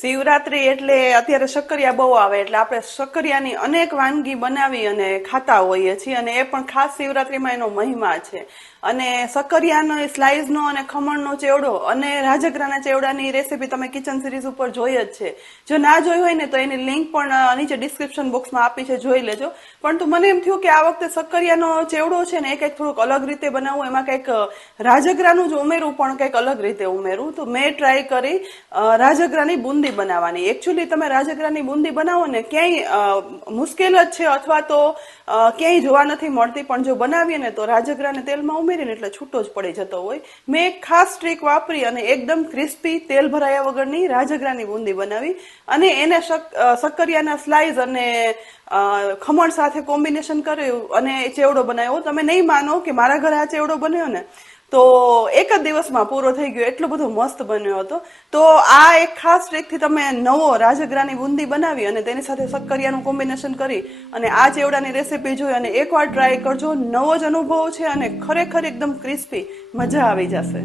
શિવરાત્રી એટલે અત્યારે શક્કરિયા બહુ આવે એટલે આપણે શક્કરિયાની અનેક વાનગી બનાવી અને ખાતા હોઈએ છીએ અને એ પણ ખાસ શિવરાત્રીમાં એનો મહિમા છે. અને શક્કરિયાનો સ્લાઇસનો અને ખમણનો ચેવડો અને રાજગરાના ચેવડાની રેસીપી તમે કિચન સિરીઝ ઉપર જોઈ જ છે. જો ના જોઈ હોય ને તો એની લિંક પણ નીચે ડિસ્ક્રિપ્શન બોક્સમાં આપી છે, જોઈ લેજો. પરંતુ મને એમ થયું કે આ વખતે શક્કરિયાનો ચેવડો છે ને એ કંઈક થોડુંક અલગ રીતે બનાવવું, એમાં કંઈક રાજગરાનું જ ઉમેરવું, પણ કંઈક અલગ રીતે ઉમેરવું. તો મેં ટ્રાય કરી રાજગરાની બુંદી બનાવવાની. એકચ્યુઅલી તમે રાજગરાની બુંદી બનાવો ને ક્યાંય મુશ્કેલ જ છે અથવા તો ક્યાંય જોવા નથી મળતી, પણ જો બનાવીએ ને તો રાજગરાને તેલમાં ઉમેરીને એટલે છૂટો જ પડી જતો હોય. મેં એક ખાસ ટ્રીક વાપરી અને એકદમ ક્રિસ્પી તેલ ભરાયા વગરની રાજગરાની બુંદી બનાવી અને એને શક્કરિયાના સ્લાઇસ અને ખમણ સાથે કોમ્બિનેશન કર્યું અને ચેવડો બનાવ્યો. તમે નહીં માનો કે મારા ઘરે આ ચેવડો બન્યો ને તો એક જ દિવસમાં પૂરો થઈ ગયો, એટલો બધો મસ્ત બન્યો હતો. તો આ એક ખાસ ટ્રીકથી તમે નવો રાજગરાની બુંદી બનાવી અને તેની સાથે શક્કરિયાનું કોમ્બિનેશન કરી અને આ ચેવડાની રેસીપી જોઈ અને એકવાર ટ્રાય કરજો. નવો જ અનુભવ છે અને ખરેખર એકદમ ક્રિસ્પી, મજા આવી જશે.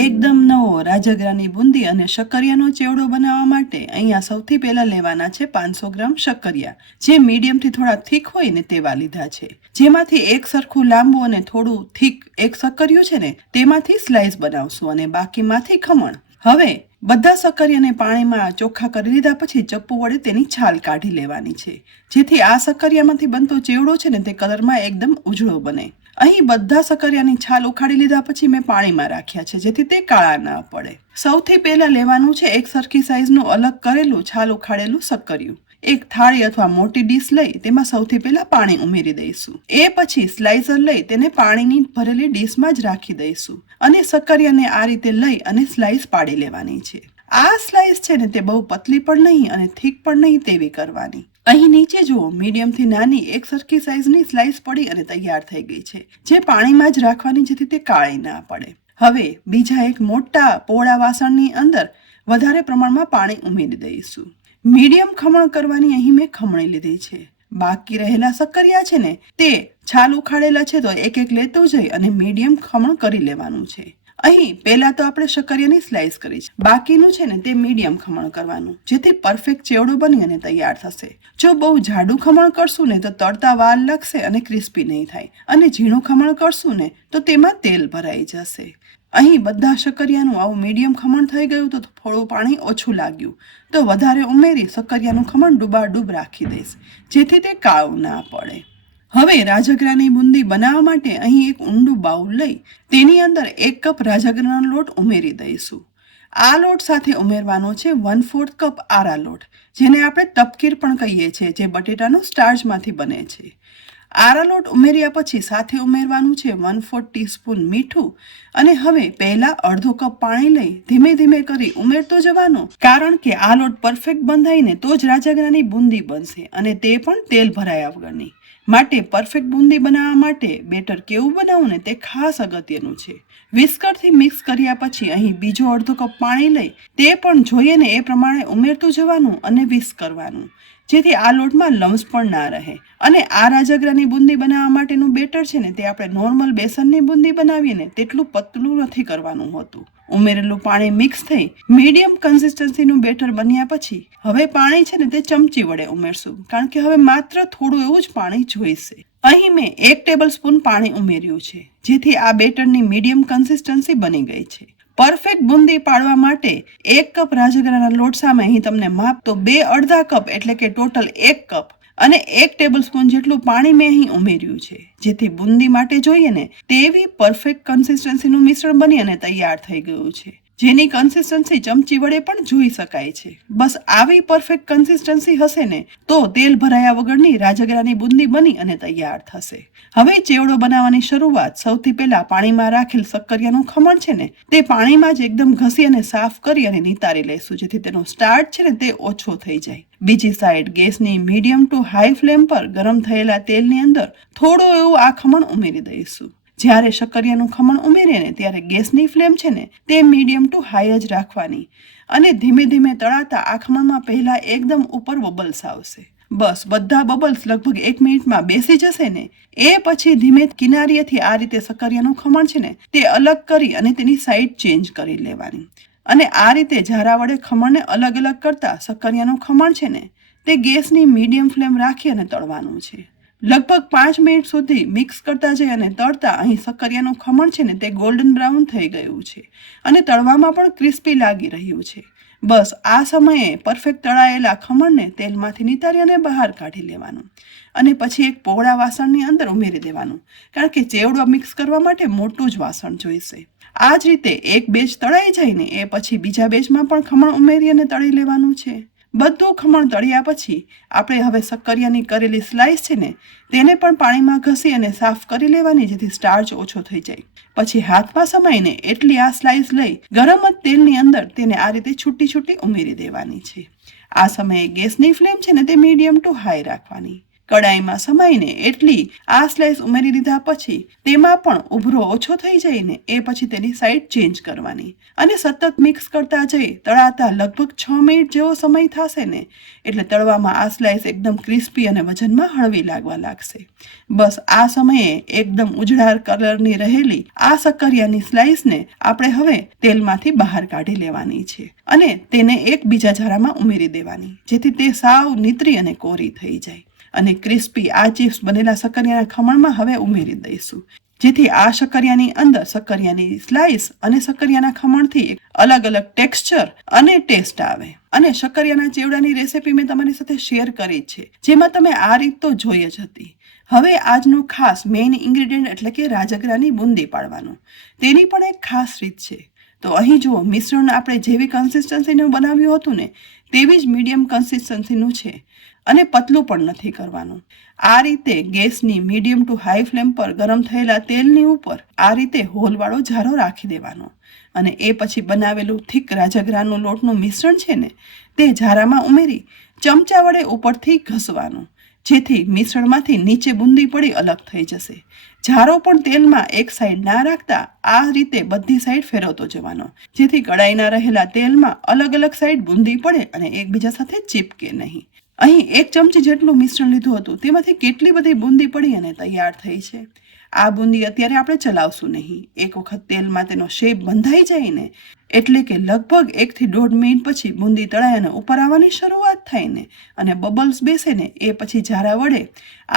એકદમ નવો રાજગરાની બુંદી અને શક્કરિયાનો ચેવડો બનાવવા માટે અહીંયા સૌથી પહેલા લેવાના છે 500 ગ્રામ શક્કરિયા, જે મીડિયમથી થોડા થીક હોય ને તેવા લીધા છે. જેમાંથી એક સરખું લાંબુ અને થોડું થીક એક શક્કરિયું છે ને તેમાંથી સ્લાઇસ બનાવશું અને બાકીમાંથી ખમણ. હવે બધા શક્કરિયાને પાણીમાં ચોખ્ખા કરી લીધા પછી ચપ્પુ વડે તેની છાલ કાઢી લેવાની છે, જેથી આ શક્કરિયામાંથી બનતો ચેવડો છે ને તે કલરમાં એકદમ ઉજળો બને. અહીં બધા શક્કરિયાની છાલ ઉખાડી લીધા પછી મેં પાણીમાં રાખ્યા છે, જેથી તે કાળા ના પડે. સૌથી પહેલા લેવાનું છે એક સરખી સાઈઝનું અલગ કરેલું છાલ ઉખાડેલું શક્કરિયું. એક થાળી અથવા મોટી ડીશ લઈ તેમાં સૌથી પહેલા પાણી ઉમેરી દઈશું. એ પછી સ્લાઇસર લઈ તેને પાણીની ભરેલી ડીશમાં જ રાખી દઈશું અને શક્કરિયાને આ રીતે લઈ અને સ્લાઇસ પાડી લેવાની છે. આ સ્લાઇસ છે ને તે બહુ પતલી પણ નહીં અને થીક પણ નહીં તેવી કરવાની. અહીં નીચે જુઓ, મીડિયમથી નાની એક સરખી સાઈઝની સ્લાઇસ પડી અને તૈયાર થઈ ગઈ છે, જે પાણીમાં જ રાખવાની જેથી તે કાળી ના પડે. હવે બીજા એક મોટા પહોળા વાસણની અંદર વધારે પ્રમાણમાં પાણી ઉમેરી દઈશું. મીડિયમ ખમણ કરવાની અહીં મેં ખમણી લીધી છે. બાકી રહેલા શક્કરિયા છે ને તે છાલ ઉખાડેલા છે તો એક એક લેતું જઈ અને મીડિયમ ખમણ કરી લેવાનું છે. અહીં પહેલા તો આપણે શક્કરિયાની સ્લાઇસ કરી છે, બાકીનું છે ને તે મીડિયમ ખમણ કરવાનું, જેથી પરફેક્ટ ચેવડો બની અને તૈયાર થશે. જો બહુ જાડું ખમણ કરશું ને તો તળતા વાર લાગશે અને ક્રિસ્પી નહીં થાય, અને ઝીણું ખમણ કરશું ને તો તેમાં તેલ ભરાઈ જશે. અહીં બધા શક્કરિયાનું આવું મીડિયમ ખમણ થઈ ગયું તો થોડું પાણી ઓછું લાગ્યું તો વધારે ઉમેરી શક્કરિયાનું ખમણ ડૂબાડૂબ રાખી દઈશ, જેથી તે કાળું ના પડે. હવે રાજગરાની બુંદી બનાવવા માટે અહીં એક ઊંડું બાઉલ લઈ તેની અંદર 1 કપ રાજગરાનો લોટ ઉમેરી દઈશું. આ લોટ સાથે ઉમેરવાનો છે 1/4 કપ આરા લોટ, જેને આપણે તપકીર પણ કહીએ છીએ, જે બટેટાનું સ્ટાર્ચમાંથી બને છે. આરા લોટ ઉમેર્યા પછી સાથે ઉમેરવાનું છે 1/4 ટીસ્પૂન મીઠું અને હવે પહેલા અડધો કપ પાણી લઈ ધીમે ધીમે કરી ઉમેરતો જવાનો, કારણ કે આ લોટ પરફેક્ટ બંધાઈને તો જ રાજગરાની બુંદી બનશે અને તે પણ તેલ ભરાયા વગરની. માટે પરફેક્ટ બુંદી બનાવવા માટે બેટર કેવું બનાવવું ને તે ખાસ અગત્યનું છે. વિસ્કરથી મિક્સ કર્યા પછી અહીં બીજો અડધો કપ પાણી લઈ તે પણ જોઈએ ને એ પ્રમાણે ઉમેરતું જવાનું અને વિસ્ક કરવાનું, જેથી આ લોટમાં લમ્સ પણ ના રહે. અને આ રાજગરાની બુંદી બનાવવા માટેનું બેટર છે ને તે આપણે નોર્મલ બેસનની બુંદી બનાવીએ ને તેટલું પતલું નથી કરવાનું હોતું. ઉમેરેલું પાણી મિક્સ થઈ મીડિયમ કન્સિસ્ટન્સીનું બેટર બન્યા પછી હવે પાણી છે ને તે ચમચી વડે ઉમેરશું, કારણ કે હવે માત્ર થોડું એવું જ પાણી જોઈશે. અહીં મેં 1 ટેબલ સ્પૂન પાણી ઉમેર્યું છે, જેથી આ બેટરની મીડિયમ કન્સિસ્ટન્સી બની ગઈ છે. પરફેક્ટ બુંદી પાડવા માટે 1 કપ રાજગરાના લોટ સામે અહીં તમને માપ તો 2 અડધા કપ એટલે કે ટોટલ 1 કપ અને 1 ટેબલ સ્પૂન જેટલું પાણી મેં અહીં ઉમેર્યું છે, જેથી બુંદી માટે જોઈએ ને તેવી પરફેક્ટ કન્સિસ્ટન્સીનું મિશ્રણ બની અને તૈયાર થઈ ગયું છે, જેની કન્સિસ્ટન્સી ચમચી વડે પણ જોઈ શકાય છે. બસ આવી પરફેક્ટ કન્સિસ્ટન્સી હશે ને તો તેલ ભરાયા વગરની રાજગરાની બુંદી બની અને તૈયાર થશે. હવે ચેવડો બનાવવાની શરૂઆત સૌથી પહેલા પાણીમાં રાખેલ શક્કરિયાનું ખમણ છે ને તે પાણીમાં જ એકદમ ઘસી અને સાફ કરી અને નિતારી લઈશું, જેથી તેનો સ્ટાર્ચ છે ને તે ઓછો થઈ જાય. બીજી સાઈડ ગેસની મીડિયમ ટુ હાઈ ફ્લેમ પર ગરમ થયેલા તેલની અંદર થોડું એવું આ ખમણ ઉમેરી દઈશું. જ્યારે શક્કરિયાનું ખમણ ઉમેરીએ ને ત્યારે ગેસની ફ્લેમ છે ને તે મીડિયમ ટુ હાઈ જ રાખવાની અને ધીમે ધીમે તળાતા આ ખમણમાં પહેલા એકદમ ઉપર બબલ્સ આવશે. બસ બધા બબલ્સ લગભગ 1 મિનિટમાં બેસી જશે ને એ પછી ધીમે કિનારીએથી આ રીતે શક્કરિયાનું ખમણ છે ને તે અલગ કરી અને તેની સાઈડ ચેન્જ કરી લેવાની અને આ રીતે ઝારા વડે ખમણને અલગ અલગ કરતા શક્કરિયાનું ખમણ છે ને તે ગેસની મીડિયમ ફ્લેમ રાખી અને તળવાનું છે. લગભગ 5 મિનિટ સુધી મિક્સ કરતા જઈ અને તળતા અહીં શક્કરિયાનું ખમણ છે ને તે ગોલ્ડન બ્રાઉન થઈ ગયું છે અને તળવામાં પણ ક્રિસ્પી લાગી રહ્યું છે. બસ આ સમયે પરફેક્ટ તળાયેલા ખમણને તેલમાંથી નિતારી અને બહાર કાઢી લેવાનું અને પછી એક પહોળા વાસણની અંદર ઉમેરી દેવાનું, કારણ કે ચેવડો મિક્સ કરવા માટે મોટું જ વાસણ જોઈશે. આ જ રીતે એક બેચ તળાઈ જાય ને એ પછી બીજા બેચમાં પણ ખમણ ઉમેરી અને તળી લેવાનું છે. બધું ખમણ તળ્યા પછી આપણે હવે શક્કરિયાની કરેલી સ્લાઇસ છે ને તેને પણ પાણીમાં ઘસી અને સાફ કરી લેવાની, જેથી સ્ટાર્ચ ઓછો થઈ જાય. પછી હાથમાં સમાઈને એટલી આ સ્લાઇસ લઈ ગરમ જ તેલની અંદર તેને આ રીતે છૂટી છૂટી ઉમેરી દેવાની છે. આ સમયે ગેસની ફ્લેમ છે ને તે મીડિયમ ટુ હાઈ રાખવાની. કડાઈમાં સમાઈને એટલી આ સ્લાઇસ ઉમેરી દીધા પછી તેમાં પણ ઉભરો ઓછો થઈ જાય ને એ પછી તેની સાઈડ ચેન્જ કરવાની અને સતત મિક્સ કરતા જઈ તળાતા લગભગ 6 મિનિટ જેવો સમય થશે ને એટલે તળવામાં આ સ્લાઇસ એકદમ ક્રિસ્પી અને વજનમાં હળવી લાગવા લાગશે. બસ આ સમયે એકદમ ઉજળાર કલરની રહેલી આ શક્કરિયાની સ્લાઇસને આપણે હવે તેલમાંથી બહાર કાઢી લેવાની છે અને તેને એક બીજા ઝારામાં ઉમેરી દેવાની, જેથી તે સાવ નીતરી અને કોરી થઈ જાય. અને ક્રિસ્પી આ ચિપ્સ બનેલા શક્કરિયાના ખમણમાં હવે ઉમેરી દઈશું, જેથી આ શક્કરિયાની અંદર શક્કરિયાની સ્લાઇસ અને શક્કરિયાના ખમણથી એક અલગ અલગ ટેક્સચર અને ટેસ્ટ આવે. અને શક્કરિયાના ચેવડાની રેસીપી મેં તમારી સાથે શેર કરી છે, જેમાં તમે આ રીત તો જોઈ જ હતી. હવે આજનું ખાસ મેઇન ઇન્ગ્રેડિયન્ટ એટલે કે રાજગરાની બુંદી પાડવાનું, તેની પણ એક ખાસ રીત છે. તો અહીં જુઓ, મિશ્રણ આપણે જેવી કન્સિસ્ટન્સીનું બનાવ્યું હતું ને તેવી જ મીડિયમ કન્સિસ્ટન્સીનું છે અને પતલું પણ નથી કરવાનું. આ રીતે ગેસની મીડિયમ ટુ હાઈ ફ્લેમ પર ગરમ થયેલા તેલની ઉપર આ રીતે હોલવાળો ઝારો રાખી દેવાનો અને એ પછી બનાવેલું થીક રાજગરાનું લોટનું મિશ્રણ છે ને તે ઝારામાં ઉમેરી ચમચા વડે ઉપરથી ઘસવાનું, જેથી મિશ્રણમાંથી નીચે બુંદી પડી અલગ થઈ જશે. ઝારો પણ તેલમાં એક સાઈડ ના રાખતા આ રીતે બધી સાઈડ ફેરવતો જવાનો, જેથી કડાઈના રહેલા તેલમાં અલગ અલગ સાઈડ બુંદી પડે અને એકબીજા સાથે ચીપકે નહીં. અહીં 1 ચમચી જેટલું મિશ્રણ લીધું હતું, તેમાંથી કેટલી બધી બુંદી પડી અને તૈયાર થઈ છે. આ બુંદી અત્યારે આપણે ચલાવશું નહીં. એક વખત તેલમાં તેનો શેપ બંધાઈ જાય ને એટલે કે લગભગ 1 થી 1.5 મિનિટ પછી બુંદી તળાઈ અને ઉપર આવવાની શરૂઆત થાય ને અને બબલ્સ બેસે ને એ પછી ઝારા વડે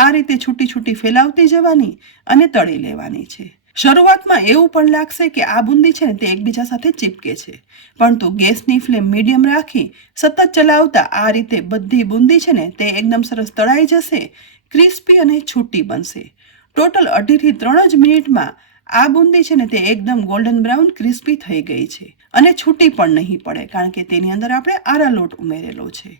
આ રીતે છૂટી છૂટી ફેલાવતી જવાની અને તળી લેવાની છે. શરૂઆતમાં એવું પણ લાગશે કે આ બુંદી છે ને તે એકબીજા સાથે ચીપકે છે, પરંતુ ગેસની ફ્લેમ મીડિયમ રાખી સતત ચલાવતા આ રીતે બધી બુંદી છે ને તે એકદમ સરસ તળાઈ જશે, ક્રિસ્પી અને છૂટી બનશે. ટોટલ 2.5 થી 3 જ મિનિટમાં આ બુંદી છે ને તે એકદમ ગોલ્ડન બ્રાઉન ક્રિસ્પી થઈ ગઈ છે અને છૂટી પણ નહીં પડે, કારણ કે તેની અંદર આપણે આરા લોટ ઉમેરેલો છે.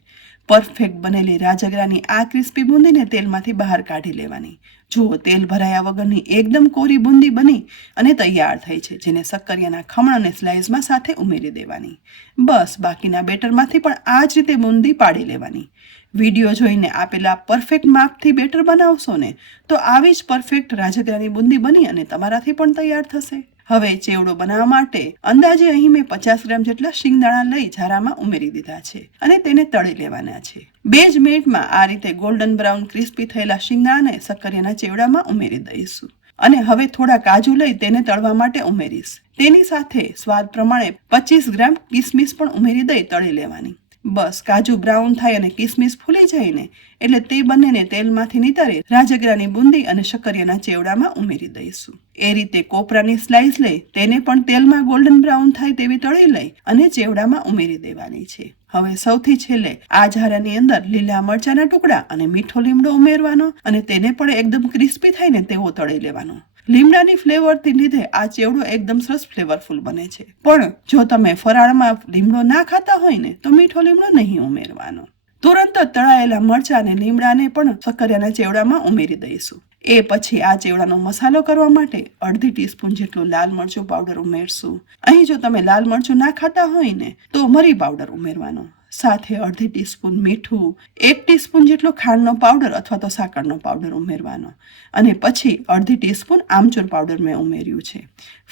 પરફેક્ટ બનેલી રાજગરાની આ ક્રિસ્પી બુંદીને તેલમાંથી બહાર કાઢી લેવાની. જુઓ, તેલ ભરાયા વગરની એકદમ કોરી બુંદી બની અને તૈયાર થઈ છે, જેને શક્કરિયાના ખમણ અને સ્લાઇસમાં સાથે ઉમેરી દેવાની. બસ બાકીના બેટરમાંથી પણ આ જ રીતે બુંદી પાડી લેવાની. વિડીયો જોઈને આપેલા પરફેક્ટ માપથી બેટર બનાવશો ને તો આવી જ પરફેક્ટ રાજગરાની બુંદી બની અને તમારાથી પણ તૈયાર થશે. હવે ચેવડો બનાવવા માટે અંદાજે અહીં મેં 50 ગ્રામ જેટલા શિંગદાણા લઈ ઝારામાં ઉમેરી દીધા છે અને તેને તળી લેવાના છે. 2 જ મિનિટમાં આ રીતે ગોલ્ડન બ્રાઉન ક્રિસ્પી થયેલા શિંગદાણાને શક્કરિયાના ચેવડામાં ઉમેરી દઈશું અને હવે થોડા કાજુ લઈ તેને તળવા માટે ઉમેરીશ. તેની સાથે સ્વાદ પ્રમાણે 25 ગ્રામ કિસમિસ પણ ઉમેરી દઈ તળી લેવાની. બસ કાજુ બ્રાઉન થાય અને કિસમિસ ફૂલી જાય ને એટલે તે બંનેને તેલમાંથી નિતારી રાજગરાની બુંદી અને શક્કરિયાના ચેવડામાં ઉમેરી દઈશું. એ રીતે કોપરાની સ્લાઇસ લઈ તેને પણ તેલમાં ગોલ્ડન બ્રાઉન થાય તેવી તળી લઈ અને ચેવડામાં ઉમેરી દેવાની છે. હવે સૌથી છેલ્લે આ ઝારાની અંદર લીલા મરચાના ટુકડા અને મીઠો લીમડો ઉમેરવાનો અને તેને પણ એકદમ ક્રિસ્પી થાય ને તેવો તળી લેવાનો. લીમડાની ફ્લેવરથી લીધે આ ચેવડો એકદમ સરસ ફ્લેવરફુલ બને છે, પણ જો તમે ફરાળમાં લીમડો ના ખાતા હોય ને તો મીઠો લીમડો નહીં ઉમેરવાનો. તુરંત જ તળાયેલા મરચા અને લીમડાને પણ શક્કરિયાના ચેવડામાં ઉમેરી દઈશું. એ પછી આ ચેવડાનો મસાલો કરવા માટે 1/2 ટીસ્પૂન જેટલું લાલ મરચું પાવડર ઉમેરશું. અહીં જો તમે લાલ મરચું ના ખાતા હોય ને તો મરી પાવડર ઉમેરવાનો. સાથે 1/2 ટીસ્પૂન મીઠું, 1 ટીસ્પૂન જેટલો ખાંડનો પાવડર અથવા તો સાકરનો પાવડર ઉમેરવાનો અને પછી 1/2 ટીસ્પૂન આમચૂર પાવડર મેં ઉમેર્યું છે.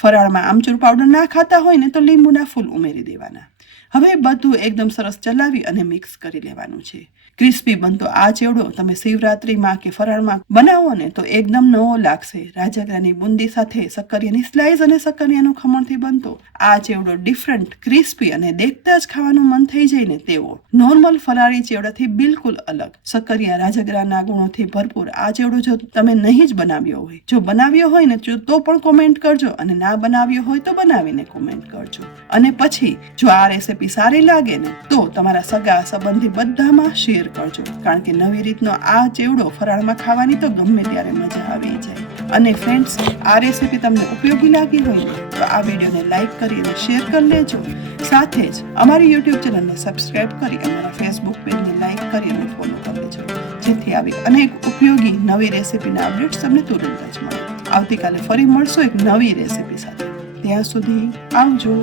ફરાળમાં આમચૂર પાવડર ના ખાતા હોય ને તો લીંબુના ફૂલ ઉમેરી દેવાના. હવે બધું એકદમ સરસ ચલાવી અને મિક્સ કરી લેવાનું છે. ક્રિસ્પી બનતો આ ચેવડો તમે શિવરાત્રીમાં કે ફરાળમાં બનાવો ને તો એકદમ નવો લાગશે. રાજગરાની બુંદી સાથે શક્કરિયાની સ્લાઇસ અને શક્કરિયાનું ખમણથી બનતો આ ચેવડો ડિફરન્ટ, ક્રિસ્પી અને દેખતા જ ખાવાનું મન થઈ જાય ને તેવો નોર્મલ ફરાળી ચેવડાથી બિલકુલ અલગ શક્કરિયા રાજગરાના ગુણોથી ભરપૂર આ ચેવડો જો તમે નહીં જ બનાવ્યો હોય, જો બનાવ્યો હોય ને તો પણ કોમેન્ટ કરજો, અને ના બનાવ્યો હોય તો બનાવીને કોમેન્ટ કરજો. અને પછી જો આ રેસીપી સારી લાગે ને તો તમારા સગા સંબંધી બધામાં શેર કરજો, કારણ કે નવી રીતનો આ ચેવડો ફરાળમાં ખાવાની તો ગમે ત્યારે મજા આવી જાય. અને ફ્રેન્ડ્સ, આ રેસીપી તમને ઉપયોગી લાગી હોય ને તો આ વિડીયોને લાઈક કરી અને શેર કરી લેજો. સાથે જ અમારી યુટ્યુબ ચેનલને સબસ્ક્રાઇબ કરી અમારા ફેસબુક પેજને લાઈક કરી અને ફોલો કરી લેજો, જેથી આવી અનેક ઉપયોગી નવી રેસીપીના અપડેટ્સ તમને તુરંત જ મળે. આવતીકાલે ફરી મળશું એક નવી રેસીપી સાથે. ત્યાં સુધી આવજો.